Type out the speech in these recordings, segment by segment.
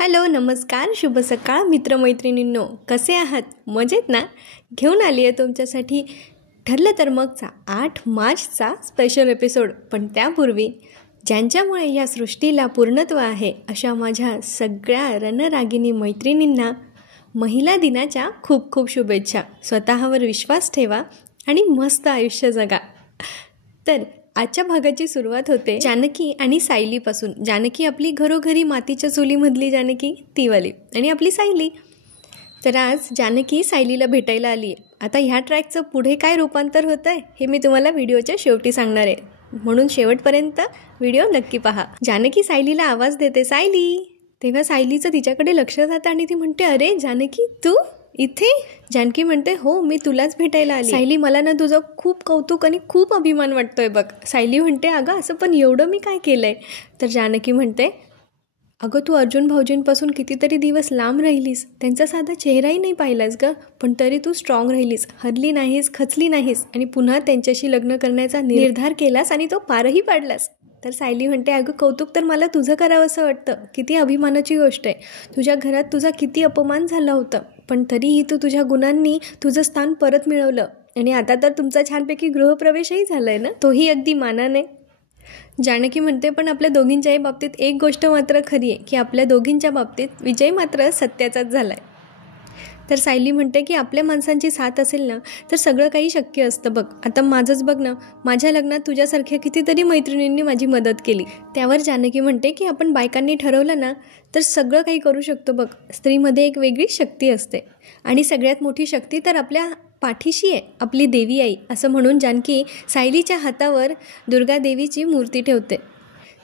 Hello, नमस्कार, शुभ सकाळ मित्रमैत्रिणींनो. कसे आहात? मजेत ना? घेऊन आली आहे तुमच्यासाठी ठरलं तर मगचा 8 मार्चचा स्पेशल एपिसोड. पण त्यापूर्वी ज्यांच्यामुळे या सृष्टीला पूर्णत्व आहे अशा माझ्या सगळ्या रणरागिणी मैत्रिणींना महिला दिनाच्या खूप खूप शुभेच्छा. स्वतःवर विश्वास ठेवा आणि मस्त आयुष्य जगा. तर आजच्या भागाची सुरुवात होते जानकी आणि सायलीपासून. जानकी आपली घरोघरी मातीच्या चुलीमधली जानकी तीवाली आणि आपली सायली. तर आज जानकी सायलीला भेटायला आली आहे. आता ह्या ट्रॅकचं पुढे काय रूपांतर होतं आहे हे मी तुम्हाला व्हिडिओच्या शेवटी सांगणार आहे, म्हणून शेवटपर्यंत व्हिडिओ नक्की पहा. जानकी सायलीला आवाज देते, सायली. तेव्हा सायलीचं तिच्याकडे लक्ष जातं आणि ती म्हणते, अरे जानकी तू इथे? जानकी म्हणते, हो मी तुलाच भेटायला आली. सायली, मला ना तुझं खूप कौतुक आणि खूप अभिमान वाटतोय बघ. सायली म्हणते, अगं असं पण एवढं मी काय केलंय? तर जानकी म्हणते, अगं तू अर्जुन भाऊजींपासून कितीतरी दिवस लांब राहिलीस, त्यांचा साधा चेहराही नाही पाहिलास ग, पण तरी तू स्ट्रॉंग राहिलीस, हरली नाहीस, खचली नाहीस आणि पुन्हा त्यांच्याशी लग्न करण्याचा निर्धार केलास आणि तो पारही पाडलास. तर सायली म्हणते, अगं कौतुक तर मला तुझं करावं असं वाटतं. किती अभिमानाची गोष्ट आहे. तुझ्या घरात तुझा किती अपमान झाला होता, पण तरीही तू तुझ्या गुणांनी तुझं स्थान परत मिळवलं आणि आता तर तुमचा छानपैकी गृहप्रवेशही झाला आहे ना, तोही अगदी मानाने. जानकी म्हणते, पण आपल्या दोघींच्याही बाबतीत एक गोष्ट मात्र खरी आहे की आपल्या दोघींच्या बाबतीत विजय मात्र सत्याचाच झाला आहे. तर सायली म्हणते की आपल्या माणसांची साथ असेल ना तर सगळं काही शक्य असतं बघ. आता माझंच बघ ना, माझ्या लग्नात तुझ्यासारख्या कितीतरी मैत्रिणींनी माझी मदत केली. त्यावर जानकी म्हणते की आपण बायकांनी ठरवलं ना तर सगळं काही करू शकतो बघ. स्त्रीमध्ये एक वेगळी शक्ती असते आणि सगळ्यात मोठी शक्ती तर आपल्या पाठीशी आहे, आपली देवी आई. असं म्हणून जानकी सायलीच्या हातावर दुर्गा देवीची मूर्ती ठेवते.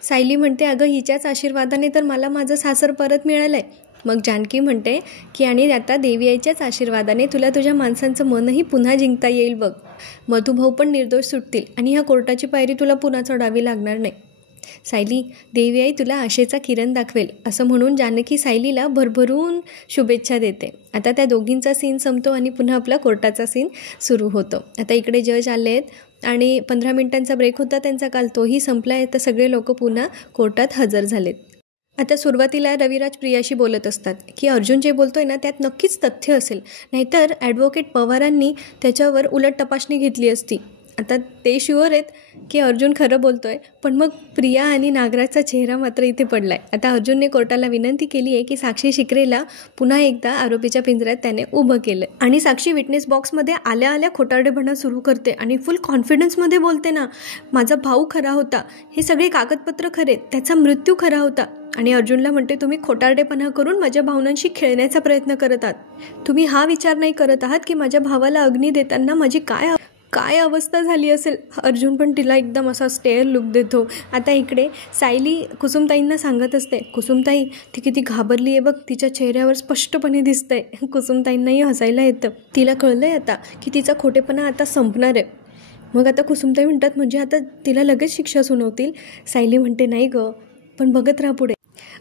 सायली म्हणते, अगं हिच्याच आशीर्वादाने तर मला माझं सासर परत मिळालं आहे. मग जानकी म्हणते की आणि आता देवी आईच्याच आशीर्वादाने तुला तुझ्या माणसांचं मनही पुन्हा जिंकता येईल बघ. मधुभाऊ पण निर्दोष सुटतील आणि ह्या कोर्टाची पायरी तुला पुन्हा चढावी लागणार नाही. सायली, देवी आई तुला आशेचा किरण दाखवेल. असं म्हणून जानकी सायलीला भरभरून शुभेच्छा देते. आता त्या दोघींचा सीन संपतो आणि पुन्हा आपला कोर्टाचा सीन सुरू होतो. आता इकडे जज आले आहेत आणि 15 मिनिटांचा ब्रेक होता त्यांचा काल, तोही संपला आहे. तर सगळे लोक पुन्हा कोर्टात हजर झालेत. आता सुरुवातीला रविराज प्रियाशी बोलत असतात की अर्जुन जे बोलतोय ना त्यात नक्कीच तथ्य असेल, नाहीतर ॲडव्होकेट पवारांनी त्याच्यावर उलट तपासणी घेतली असती. आता ते शुअर आहेत की अर्जुन खरं बोलतोय, पण मग प्रिया आणि नागराजचा चेहरा मात्र इथे पडलाय. आता अर्जुनने कोर्टाला विनंती केली आहे की साक्षी शिकरेला पुन्हा एकदा आरोपीच्या पिंजऱ्यात त्याने उभं केलं आणि साक्षी विटनेस बॉक्समध्ये आल्या आल्या खोटारडेपणा सुरू करते आणि फुल कॉन्फिडन्समध्ये बोलते ना, माझा भाऊ खरा होता, हे सगळे कागदपत्र खरे, त्याचा मृत्यू खरा होता. आणि अर्जुनला म्हणते, तुम्ही खोटारडेपणा करून माझ्या भावनांशी खेळण्याचा प्रयत्न करत आहात. तुम्ही हा विचार नाही करत आहात की माझ्या भावाला अग्नी देताना माझी काय अवस्था झाली असेल. अर्जुन पण तिला एकदम असा स्टेअर लुक देतो. आता इकडे सायली कुसुमताईंना सांगत असते, कुसुमताई ती किती घाबरली आहे बघ, तिच्या चेहऱ्यावर स्पष्टपणे दिसतंय. कुसुमताईंनाही हसायला येतं. तिला कळलंय आता की तिचा खोटेपणा आता संपणार आहे. मग आता कुसुमताई म्हणतात, म्हणजे आता तिला लगेच शिक्षा सुनावतील? सायली म्हणते, नाही ग, पण बघत राहा पुढे.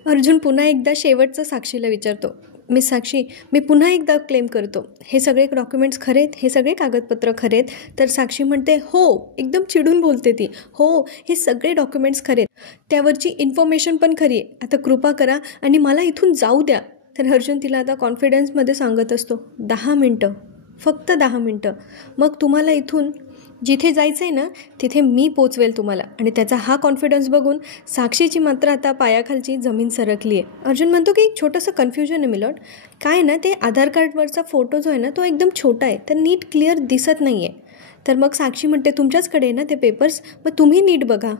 अर्जुन पुन्हा एकदा शेवटचं साक्षीला विचारतो, मिस साक्षी, मी पुन्हा एकदा क्लेम करतो, हे सगळे डॉक्युमेंट्स खरेत, हे सगळे कागदपत्र खरेत? तर साक्षी म्हणते, हो. एकदम चिडून बोलते ती, हो हे सगळे डॉक्युमेंट्स खरेत, त्यावरची इन्फॉर्मेशन पण खरी आहे. आता कृपा करा आणि मला इथून जाऊ द्या. तर अर्जुन तिला आता कॉन्फिडन्समध्ये सांगत असतो, 10 मिनटं, फक्त 10 मिनटं, मग तुम्हाला इथून जिथे जायचं आहे ना तिथे मी पोचवेल तुम्हाला. आणि त्याचा हा कॉन्फिडन्स बघून साक्षीची मात्र आता पायाखालची जमीन सरकली आहे. अर्जुन म्हणतो की एक छोटंसं कन्फ्युजन आहे मिलॉर्ड. काय ना, ते आधार कार्डवरचा फोटो जो आहे ना तो एकदम छोटा आहे, तर नीट क्लिअर दिसत नाही आहे. तर मग साक्षी म्हणते, तुमच्याचकडे आहे ना ते पेपर्स, मग तुम्ही नीट बघा.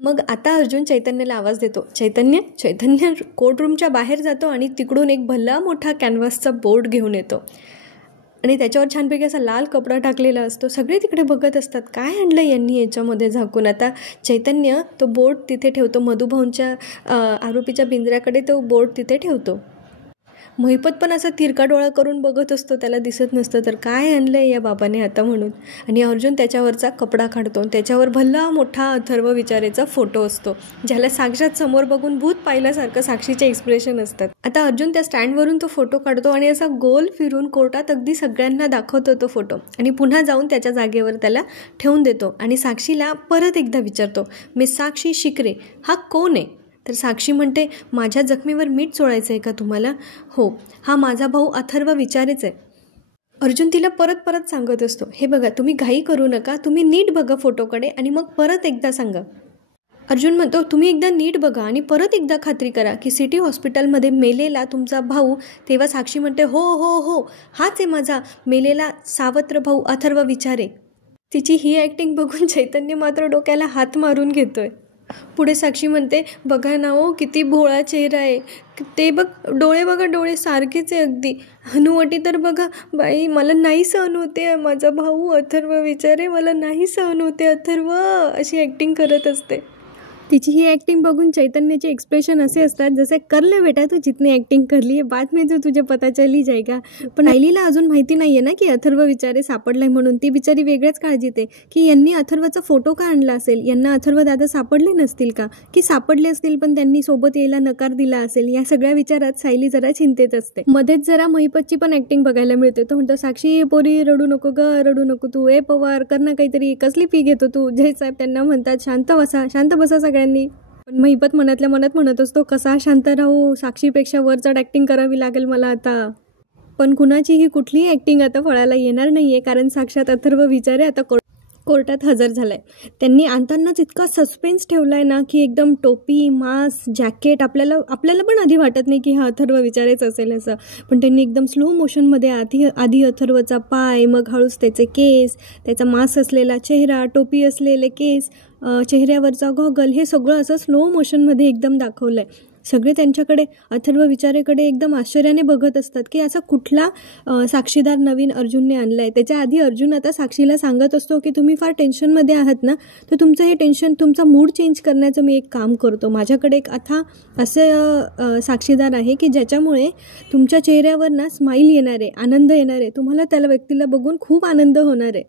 मग आता अर्जुन चैतन्याला आवाज देतो, चैतन्य कोर्टरूमच्या बाहेर जातो आणि तिकडून एक भला मोठा कॅनव्हासचा बोर्ड घेऊन येतो आणि त्याच्यावर छानपैकी असा लाल कपडा टाकलेला असतो. सगळे तिकडे बघत असतात, काय आणलं यांनी याच्यामध्ये झाकून. आता चैतन्य तो बोर्ड तिथे ठेवतो, मधुभाऊंच्या आरोपीच्या पिंजऱ्याकडे तो बोर्ड तिथे ठेवतो. महिपत पण असा तिरका डोळा करून बघत असतो, त्याला दिसत नसतं तर काय आणलं आहे या बाबाने आता म्हणून. आणि अर्जुन त्याच्यावरचा कपडा काढतो, त्याच्यावर भल्ला मोठा अथर्व विचारेचा फोटो असतो, ज्याला साक्षात समोर बघून भूत पाहिल्यासारखं साक्षीचे एक्सप्रेशन असतात. आता अर्जुन त्या स्टँडवरून तो फोटो काढतो आणि असा गोल फिरून कोर्टात अगदी सगळ्यांना दाखवतो तो फोटो आणि पुन्हा जाऊन त्याच्या जागेवर त्याला ठेवून देतो आणि साक्षीला परत एकदा विचारतो, मिस साक्षी शिकरे हा कोण आहे? तर साक्षी म्हणते, माझ्या जखमीवर मीठ चोळायचं आहे का तुम्हाला? हो, हा माझा भाऊ अथर्व विचारेच आहे. अर्जुन तिला परत परत सांगत असतो, हे बघा तुम्ही घाई करू नका, तुम्ही नीट बघा फोटोकडे आणि मग परत एकदा सांगा. अर्जुन म्हणतो, तुम्ही एकदा नीट बघा आणि परत एकदा खात्री करा की सिटी हॉस्पिटलमध्ये मेलेला तुमचा भाऊ. तेव्हा साक्षी म्हणते, हो हो हो, हाच आहे माझा मेलेला सावत्र भाऊ अथर्व विचारे. तिची ही ॲक्टिंग बघून चैतन्य मात्र डोक्याला हात मारून घेतोय. पुढे साक्षी म्हणते, बघा ना हो, किती भोळा चेहरा आहे. ते बघ, डोळे बघा, डोळे सारखेच आहे अगदी. हनुवटी तर बघा, बाई मला नाही सहन होते, माझा भाऊ अथर्व विचारे, मला नाही सहन होते अथर्व, अशी ॲक्टिंग करत असते. तिची ही ॲक्टिंग बघून चैतन्याचे एक्सप्रेशन असे असतात जसे, कर ले बेटा तू जितनी ॲक्टिंग करली आहे, बाद में तो तुझे पता चली जाएगा. पण आईलीला अजून माहिती नाही आहे ना की अथर्व विचारे सापडलाय म्हणून. ती बिचारी वेगळ्याच काळजीत आहे की यांनी अथर्वचा फोटो का आणला असेल, यांना अथर्व दादा सापडले नसतील का, की सापडले असतील पण त्यांनी सोबत यायला नकार दिला असेल. या सगळ्या विचारात सायली जरा चिंतेत असते. मध्येच जरा महिपतची पण ॲक्टिंग बघायला मिळते. तो म्हणतो, साक्षी पोरी रडू नको ग, रडू नको तू, ए पवार कर ना काहीतरी, कसली फी घेतो तू. जय साहेब त्यांना म्हणतात, शांत बसा, शांत बसा सगळ्यांनी. पण महिपत मनातल्या मनात म्हणत असतो, कसा शांत राहू, साक्षीपेक्षा वरचढ ॲक्टिंग करावी लागेल मला आता. पण कुणाचीही कुठलीही ॲक्टिंग आता फळाला येणार नाहीये, कारण साक्षात अथर्व विचारे आता कोर्टात हजर झालाय. त्यांनी आणतानाच इतका सस्पेन्स ठेवलाय ना की एकदम टोपी, मास्क, जॅकेट, आपल्याला पण आधी वाटत नाही की हा अथर्व विचारेच असेल असं. पण त्यांनी एकदम स्लो मोशनमध्ये आधी अथर्वचा पाय, मग हळूच त्याचे केस, त्याचा मास्क असलेला चेहरा, टोपी असलेले केस, चेहऱ्यावरचा गॉगल, हे सगळं असं स्लो मोशनमध्ये एकदम दाखवलं आहे. सगळे त्यांच्याकडे, अथर्व विचारेकडे एकदम आश्चर्याने बघत असतात की असा कुठला साक्षीदार नवीन अर्जुनने आणला आहे. त्याच्या आधी अर्जुन आता साक्षीला सांगत असतो की तुम्ही फार टेन्शनमध्ये आहात ना, तर तुमचं हे टेन्शन, तुमचा मूड चेंज करण्याचं मी एक काम करतो. माझ्याकडे एक असं साक्षीदार आहे की ज्याच्यामुळे तुमच्या चेहऱ्यावर ना स्माईल येणार आहे, आनंद येणार आहे, तुम्हाला त्याला व्यक्तीला बघून खूप आनंद होणार आहे.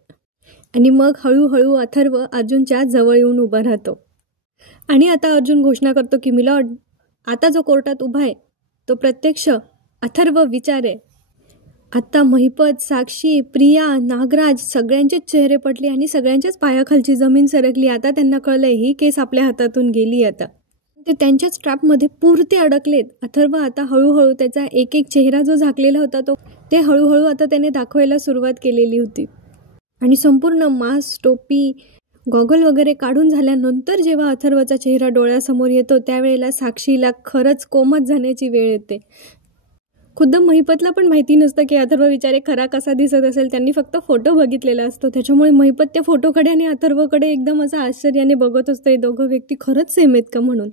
आणि मग हळूहळू अथर्व अर्जुनच्या जवळ येऊन उभा राहतो. आणि आता अर्जुन घोषणा करतो की मिलॉर्ड, आता जो कोर्टात उभा आहे तो प्रत्यक्ष अथर्व विचारे. आत्ता महिपत, साक्षी, प्रिया, नागराज सगळ्यांचेच चेहरे पडले आणि सगळ्यांच्याच पायाखालची जमीन सरकली. आता त्यांना कळलंय ही केस आपल्या हातातून गेली. आता ते त्यांच्याच ट्रॅपमध्ये पुरते अडकलेत. अथर्व आता हळूहळू त्याचा एक एक चेहरा जो झाकलेला होता ते हळूहळू आता त्याने दाखवायला सुरुवात केलेली होती. आणि संपूर्ण मास्क, टोपी, गॉगल वगैरे काढून झाल्यानंतर जेव्हा अथर्वचा चेहरा डोळ्यासमोर येतो त्यावेळेला साक्षीला खरंच कोमात जाण्याची वेळ येते. खुद्द महिपतला पण माहिती नसतं की अथर्व विचारे खरा कसा दिसत असेल. त्यांनी फक्त फोटो बघितलेला असतो. त्याच्यामुळे महिपत त्या फोटोकडे आणि अथर्वकडे एकदम असं आश्चर्याने बघत असतो, हे दोघं व्यक्ती खरंच सेम आहेत का म्हणून.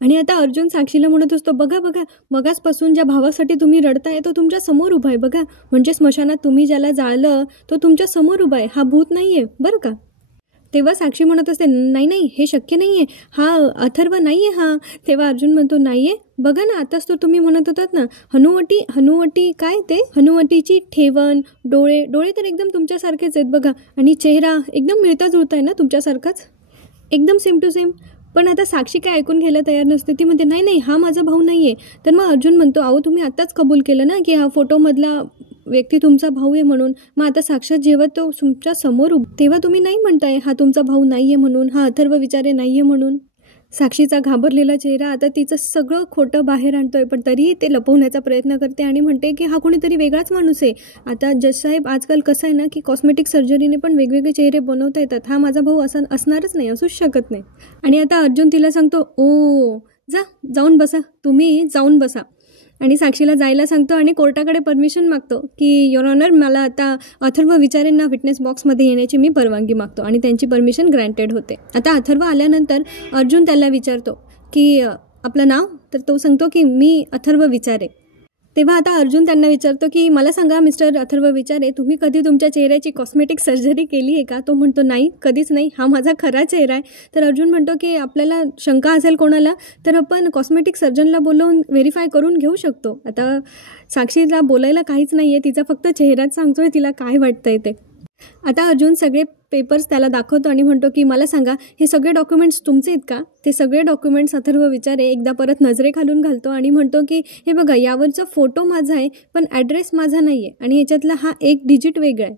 आणि आता अर्जुन साक्षीला म्हणत असतो, बघा बघा, मगासपासून ज्या भावासाठी तुम्ही रडताय तो तुमच्या समोर उभा आहे बघा. म्हणजे स्मशानात तुम्ही ज्याला जाळलं तो तुमच्या समोर उभा आहे, हा भूत नाहीये बरं का. तेव्हा साक्षी म्हणत असते, नाही नाही, हे शक्य नाही आहे, हा अथर्व नाही आहे हा. तेव्हा अर्जुन म्हणतो, नाही आहे, बघा ना, आताच तर तुम्ही म्हणत होतात ना हनुवटी काय ते, हनुवटीची ठेवण, डोळे तर एकदम तुमच्यासारखेच आहेत बघा. आणि चेहरा एकदम मिळता जुळता आहे ना तुमच्यासारखाच, एकदम सेम टू सेम. पण आता साक्षी काय ऐकून घ्यायला तयार नसते. ती म्हणते, नाही नाही, हा माझा भाऊ नाही आहे. तर मग अर्जुन म्हणतो, अहो तुम्ही आत्ताच कबूल केलं ना की हा फोटोमधला व्यक्ती तुमचा भाऊ आहे म्हणून. मग आता साक्षात जेव्हा तो तुमच्या समोर तेव्हा तुम्ही नाही म्हणताय हा तुमचा भाऊ नाही आहे म्हणून, हा अथर्व विचारे नाही आहे म्हणून. साक्षीचा घाबरलेला चेहरा आता तिचं सगळं खोटं बाहेर आणतोय, पण तरीही ते लपवण्याचा प्रयत्न करते आणि म्हणते की हा कोणीतरी वेगळाच माणूस आहे. आता जज साहेब, आजकाल कसं आहे ना की कॉस्मेटिक सर्जरीने पण वेगवेगळे चेहरे बनवता येतात. हा माझा भाऊ असणारच नाही, असूच शकत नाही. आणि आता अर्जुन तिला सांगतो, ओ जाऊन बसा, तुम्ही जाऊन बसा. आणि साक्षीला जायला सांगतो आणि कोर्टाकडे परमिशन मागतो की युअर ऑनर, मला आता अथर्व विचारेंना विटनेस बॉक्समध्ये येण्याची मी परवानगी मागतो. आणि त्यांची परमिशन ग्रँटेड होते. आता अथर्व आल्यानंतर अर्जुन त्याला विचारतो की आपलं नाव, तर तो सांगतो की मी अथर्व विचारे. तेव्हा आता अर्जुन त्यांना विचारतो की मला सांगा मिस्टर अथर्व विचारे, तुम्ही कधी तुमच्या चेहऱ्याची कॉस्मेटिक सर्जरी केली आहे का. तो म्हणतो, नाही, कधीच नाही, हा माझा खरा चेहरा आहे. तर अर्जुन म्हणतो की आपल्याला शंका असेल कोणाला तर आपण कॉस्मेटिक सर्जनला बोलवून व्हेरीफाय करून घेऊ शकतो. आता साक्षीला बोलायला काहीच नाही आहे, तिचा फक्त चेहराच सांगतोय तिला काय वाटतंय ते. आता अर्जुन सगळे पेपर्स त्याला दाखवतो आणि म्हणतो की मला सांगा, हे सगळे डॉक्युमेंट्स तुमचे आहेत का. ते सगळे डॉक्युमेंट्स अथर्व विचारे एकदा परत नजरेखालून घालतो आणि म्हणतो की हे बघा, यावरचा फोटो माझा आहे पण ॲड्रेस माझा नाही आहे आणि याच्यातला हा एक डिजिट वेगळा आहे.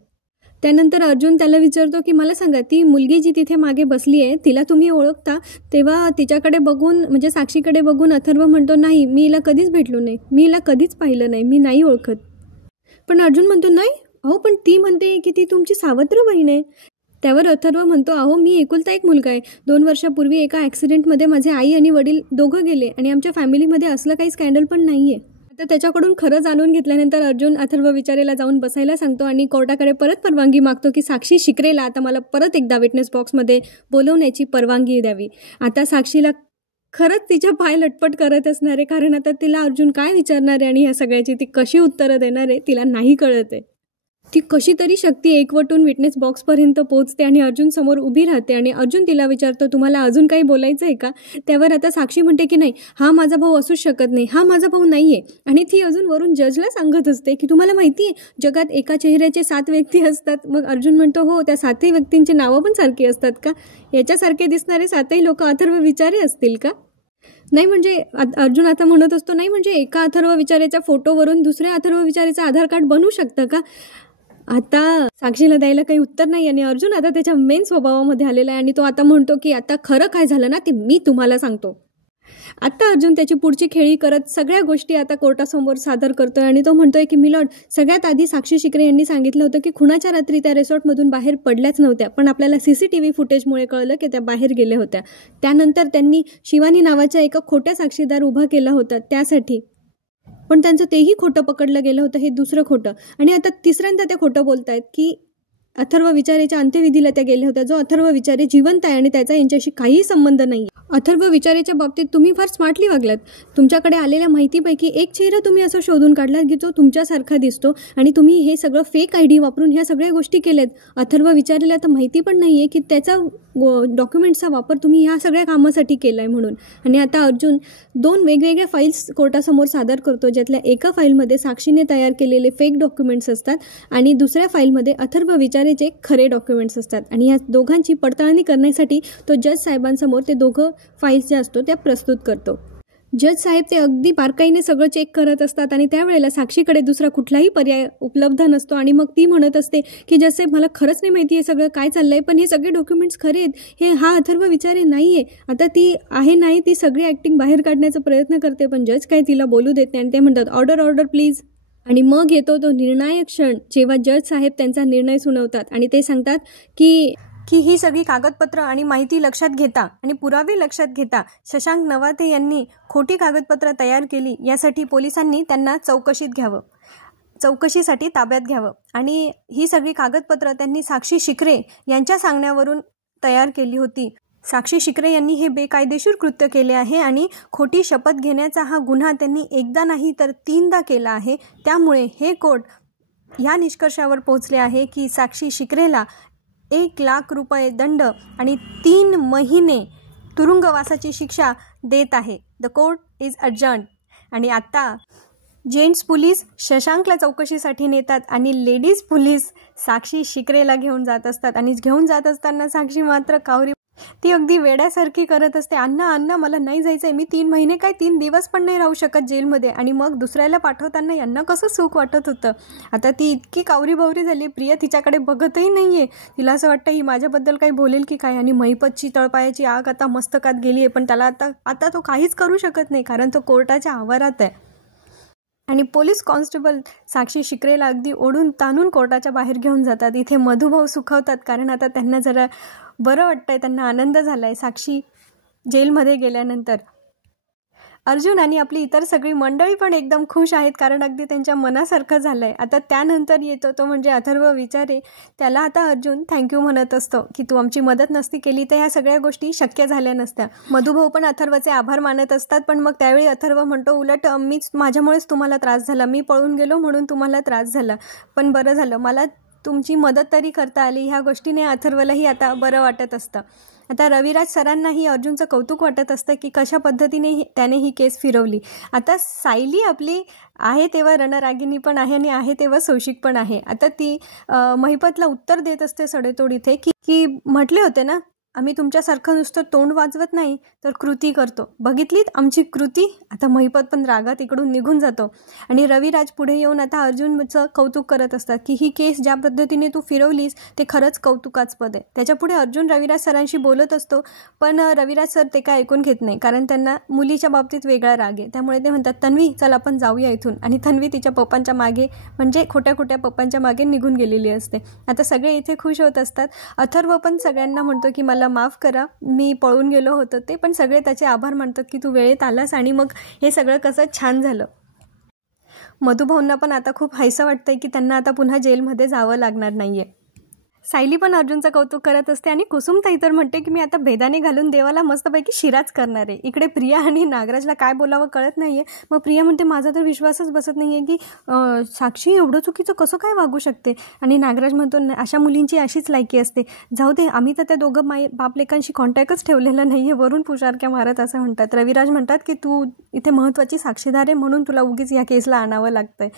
त्यानंतर अर्जुन त्याला विचारतो की मला सांगा, ती मुलगी जी तिथे मागे बसली आहे तिला तुम्ही ओळखता? तेव्हा तिच्याकडे बघून म्हणजे साक्षीकडे बघून अथर्व म्हणतो, नाही, मी हिला कधीच भेटलो नाही, मी हिला कधीच पाहिलं नाही, मी नाही ओळखत. पण अर्जुन म्हणतो, नाही अहो, पण ती म्हणते की ती तुमची सावत्र बहीण आहे. त्यावर अथर्व म्हणतो, अहो मी एकुलता एक मुलगा आहे. 2 वर्षापूर्वी एका ॲक्सिडेंटमध्ये माझे आई आणि वडील दोघं गेले आणि आमच्या फॅमिलीमध्ये असलं काही स्कॅन्डल पण नाही आहे. आता त्याच्याकडून खरं जाणून घेतल्यानंतर अर्जुन अथर्व विचारेला जाऊन बसायला सांगतो आणि कोर्टाकडे परत परवानगी मागतो की साक्षी शिकरेला आता मला परत एकदा विटनेस बॉक्समध्ये बोलवण्याची परवानगी द्यावी. आता साक्षीला खरंच तिच्या पाय लटपट करत असणार आहे, कारण आता तिला अर्जुन काय विचारणार आहे आणि ह्या सगळ्याची ती कशी उत्तरं देणार आहे तिला नाही कळत आहे. ती कशी तरी शक्ती एकवटून विटनेस बॉक्सपर्यंत पोहोचते आणि अर्जुन समोर उभी राहते आणि अर्जुन तिला विचारतो, तुम्हाला अजून काही बोलायचं आहे का? त्यावर आता साक्षी म्हणते की नाही, हा माझा भाऊ असूच शकत नाही, हा माझा भाऊ नाही आहे. आणि ती अजून वरून जजला सांगत असते की तुम्हाला माहिती आहे जगात एका चेहऱ्याचे 7 व्यक्ती असतात. मग अर्जुन म्हणतो, हो, त्या 7ही व्यक्तींची नावं पण सारखी असतात का? याच्यासारखे दिसणारे 7ही लोक अथर्व विचारे असतील का? नाही म्हणजे अर्जुन आता म्हणत असतो, नाही म्हणजे एका अथर्व विचारेच्या फोटोवरून दुसऱ्या अथर्व विचारेचं आधार कार्ड बनवू शकतं का? आता साक्षीला द्यायला काही उत्तर नाही आणि अर्जुन आता त्याच्या मेन स्वभावामध्ये आलेला आहे आणि तो आता म्हणतो की आता खरं काय झालं ना ते मी तुम्हाला सांगतो. आता अर्जुन त्याची पुढची खेळी करत सगळ्या गोष्टी आता कोर्टासमोर सादर करतोय आणि तो म्हणतोय की मिलॉर्ड, सगळ्यात आधी साक्षी शिकरे यांनी सांगितलं होतं की खुणाच्या रात्री त्या रिसॉर्टमधून बाहेर पडल्याच नव्हत्या, पण आपल्याला CCTV फुटेजमुळे कळलं की त्या बाहेर गेल्या होत्या. त्यानंतर त्यांनी शिवानी नावाच्या एका खोट्या साक्षीदार उभा केला होता त्यासाठी, पण त्यांचं तेही खोटं पकडलं गेलं होतं, हे दुसरं खोटं. आणि आता तिसऱ्यांदा ते खोटं बोलतायत की अथर्व विचारेच्या अंत्यविधीला त्या गेल्या होत्या, जो अथर्व विचारे जिवंत आहे आणि त्याचा यांच्याशी काहीही संबंध नाही. अथर्व विचारेच्या बाबतीत तुम्ही फार स्मार्टली वागलात. तुमच्याकडे आलेल्या माहितीपैकी एक चेहरा तुम्ही असं शोधून काढलात की जो तुमच्यासारखा दिसतो आणि तुम्ही हे सगळं फेक ID वापरून ह्या सगळ्या गोष्टी केल्यात. अथर्व विचारेला तर माहिती पण नाही आहे की त्याचा डॉक्युमेंट्सचा वापर तुम्ही ह्या सगळ्या कामासाठी केला आहे म्हणून. आणि आता अर्जुन 2 वेगवेगळ्या फाईल्स कोर्टासमोर सादर करतो, ज्यातल्या एका फाईलमध्ये साक्षीने तयार केलेले फेक डॉक्युमेंट्स असतात आणि दुसऱ्या फाईलमध्ये अथर्व विचारेचे खरे डॉक्युमेंट्स असतात. आणि ह्या दोघांची पडताळणी करण्यासाठी तो जज साहेबांसमोर ते दोघं फाईल्स ज्या असतो त्या प्रस्तुत करतो. जज साहेब ते अगदी बारकाईने सगळं चेक करत असतात आणि त्यावेळेला साक्षीकडे दुसरा कुठलाही पर्याय उपलब्ध नसतो आणि मग ती म्हणत असते की जज साहेब, मला खरंच नाही माहिती आहे सगळं काय चाललंय, पण हे सगळे डॉक्युमेंट्स खरे आहेत, हे हा अथर्व विचारे नाही आहे. आता ती आहे नाही ती सगळी ॲक्टिंग बाहेर काढण्याचा प्रयत्न करते, पण जज काय तिला बोलू देत नाही आणि ते म्हणतात ऑर्डर ऑर्डर प्लीज. आणि मग येतो तो निर्णायक क्षण जेव्हा जज साहेब त्यांचा निर्णय सुनावतात आणि ते सांगतात की ही सगळी कागदपत्र आणि माहिती लक्षात घेता आणि पुरावे लक्षात घेता शशांक नवाते यांनी खोटी कागदपत्र तयार केली, यासाठी पोलिसांनी त्यांना चौकशीसाठी ताब्यात घ्यावं आणि ही सगळी कागदपत्र त्यांनी साक्षी शिकरे यांच्या सांगण्यावरून तयार केली होती. साक्षी शिकरे यांनी हे बेकायदेशीर कृत्य केले आहे आणि खोटी शपथ घेण्याचा हा गुन्हा त्यांनी एकदा नाही तर 3दा केला आहे. त्यामुळे हे कोर्ट या निष्कर्षावर पोहोचले आहे की साक्षी शिकरेला 1 लाख रुपये दंड आणि 3 महिने तुरुंगवासाची शिक्षा देत आहे. The court is adjourned. आणि आता जेंट्स पोलीस शशांकला चौकशीसाठी नेतात आणि लेडीज पोलीस साक्षी शिकरेला घेऊन जात असतात आणि घेऊन जात असताना साक्षी मात्र कावरी ती अगदी वेड्यासारखी करत असते, अण्णा मला नाही जायचं आहे, मी 3 महिने काय 3 दिवस पण नाही राहू शकत जेलमध्ये. आणि मग दुसऱ्याला पाठवताना यांना कसं सुख वाटत होतं. आता ती इतकी कावरी झाली, प्रिया तिच्याकडे बघतही नाही आहे, तिला असं वाटतं ही माझ्याबद्दल काही बोलेल की काय. आणि महिपतची तळपायाची आग आता मस्तकात गेली आहे, पण त्याला आता तो काहीच करू शकत नाही कारण तो कोर्टाच्या आवारात आहे. आणि पोलीस कॉन्स्टेबल साक्षी शिकरेला अगदी ओढून ताणून कोर्टाच्या बाहेर घेऊन जातात. इथे मधुभाऊ सुखावतात कारण आता त्यांना जरा बरं वाटतंय, त्यांना आनंद झाला आहे साक्षी जेलमध्ये गेल्यानंतर. अर्जुन आणि आपली इतर सगळी मंडळी पण एकदम खुश आहेत कारण अगदी त्यांच्या मनासारखं झालं आहे. आता त्यानंतर येतो तो म्हणजे अथर्व विचारे. त्याला आता अर्जुन थँक्यू म्हणत असतो की तू आमची मदत नसती केली तर ह्या सगळ्या गोष्टी शक्य झाल्या नसत्या. मधुभाऊ पण अथर्वचे आभार मानत असतात, पण मग त्यावेळी अथर्व म्हणतो उलट माझ्यामुळेच तुम्हाला त्रास झाला, मी पळून गेलो म्हणून तुम्हाला त्रास झाला, पण बरं झालं मला तुमची मदत तरी करता आली. ह्या गोष्टीने अथर्वलाही आता बरं वाटत असतं. आता रविराज सरांनाही अर्जुनचं कौतुक वाटत असतं की कशा पद्धतीने त्याने ही केस फिरवली. आता सायली आपली आहे तेव्हा रणरागिणी पण आहे आणि आहे तेव्हा सौशिक पण आहे. आता ती महिपतला उत्तर देत असते सडेतोड इथे की म्हटले होते ना आम्ही तुमच्यासारखं नुसतं तोंड वाजवत नाही तर कृती करतो. बघितलीत आमची कृती. आता महिपत पण रागात इकडून निघून जातो आणि रविराज पुढे येऊन आता अर्जुनचं कौतुक करत असतात की ही केस ज्या पद्धतीने तू फिरवलीस ते खरंच कौतुकास्पद आहे. त्याच्यापुढे अर्जुन रविराज सरांशी बोलत असतो, पण रविराज सर ते काय ऐकून घेत नाही, कारण त्यांना मुलीच्या बाबतीत वेगळा राग आहे. त्यामुळे ते म्हणतात, तन्वी चल आपण जाऊया इथून. आणि तन्वी तिच्या पप्पांच्या मागे म्हणजे खोट्या खोट्या पप्पांच्या मागे निघून गेलेली असते. आता सगळे इथे खुश होत असतात. अथर्व पण सगळ्यांना म्हणतो की मला माफ करा, मी पळून गेलो होतो ते, पण सगळे त्याचे आभार मानतात की तू वेळेत आलास आणि मग हे सगळं कसं छान झालं. मधुभाऊंना पण आता खूप हायसं वाटतंय की त्यांना आता पुन्हा जेलमध्ये जावं लागणार नाहीये. सायली पण अर्जुनचं कौतुक करत असते आणि कुसुमताई तर म्हणते की मी आता भेदाने घालून देवाला मस्तपैकी शिराच करणार आहे. इकडे प्रिया आणि नागराजला काय बोलावं कळत नाहीये. मग प्रिया म्हणते माझा तर विश्वासच बसत नाहीये की साक्षी एवढं चुकीचं कसं काय वागू शकते. आणि नागराज म्हणतो अशा मुलींची अशीच लायकी असते, जाऊ दे आम्ही तर त्या दोघं बापलेकांशी कॉन्टॅक्टच ठेवलेला नाहीये, वरून पुशारक्या मारत असं म्हणतात. रविराज म्हणतात की तू इथे महत्त्वाची साक्षीदार आहे म्हणून तुला उगीच या केसला आणावं लागतंय.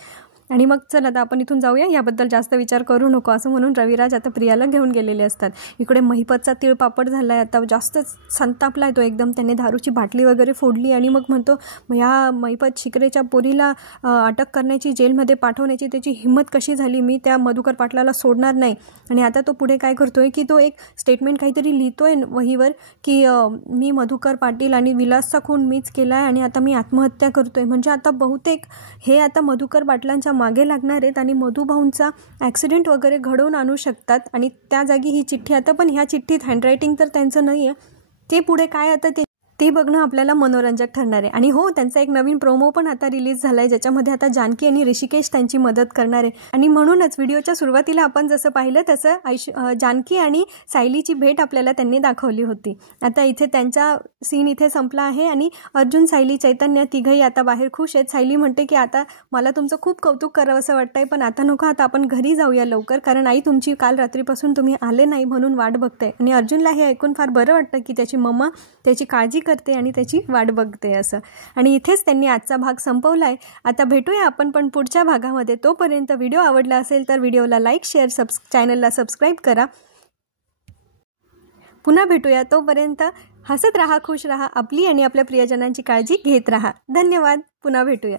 आणि मग चल आता आपण इथून जाऊया, याबद्दल जास्त विचार करू नको असं म्हणून रविराज आता प्रियाला घेऊन गेलेले असतात. इकडे महिपतचा तिळपापड झाला आहे, आता जास्तच संतापला आहे तो एकदम. त्याने दारूची बाटली वगैरे फोडली आणि मग म्हणतो ह्या महिपत शिकरेच्या पोरीला अटक करण्याची, जेलमध्ये पाठवण्याची त्याची हिंमत कशी झाली, मी त्या मधुकर पाटलाला सोडणार नाही. आणि आता तो पुढे काय करतोय की तो एक स्टेटमेंट काहीतरी लिहितोय वहीवर की मी मधुकर पाटील आणि विलासचा खून मीच केला आहे आणि आता मी आत्महत्या करतोय. म्हणजे आता बहुतेक हे आता मधुकर पाटलांच्या मागे लागणार आहेत आणि मधुभाऊंचा ॲक्सिडेंट वगैरे घडवून आणू शकतात. आणि त्या जागी ही चिठ्ठी, आता पण ह्या चिठ्ठीत हँडरायटिंग तर त्यांचं नाही आहे, ते पुढे काय आता ते बघणं आपल्याला मनोरंजक ठरणार आहे. आणि हो, त्यांचा एक नवीन प्रोमो पण आता रिलीज झाला आहे, ज्याच्यामध्ये आता जानकी आणि ऋषिकेश त्यांची मदत करणार आहे. आणि म्हणूनच व्हिडिओच्या सुरुवातीला आपण जसं पाहिलं तसं जानकी आणि सायलीची भेट आपल्याला त्यांनी दाखवली होती. आता इथे त्यांचा सीन इथे संपला आहे आणि अर्जुन, सायली, चैतन्य तिघंही आता बाहेर खुश आहेत. सायली म्हणते की आता मला तुमचं खूप कौतुक करावं असं वाटतंय, पण आता नको, आता आपण घरी जाऊया लवकर, कारण आई तुमची काल रात्रीपासून तुम्ही आले नाही म्हणून वाट बघते. आणि अर्जुनला हे ऐकून फार बरं वाटतं की त्याची मम्मा त्याची काळजी करते आणि त्याची वाट बघते असं. आणि इथेच त्यांनी आजचा भाग संपवलाय. आता भेटूया आपण पण पुढच्या भागामध्ये. तोपर्यंत व्हिडिओ आवडला असेल तर व्हिडिओला लाईक, शेअर, चॅनलला सबस्क्राईब करा. पुन्हा भेटूया. तोपर्यंत हसत राहा, खुश राहा, आपली आणि आपल्या प्रियजनांची काळजी घेत राहा. धन्यवाद. पुन्हा भेटूया.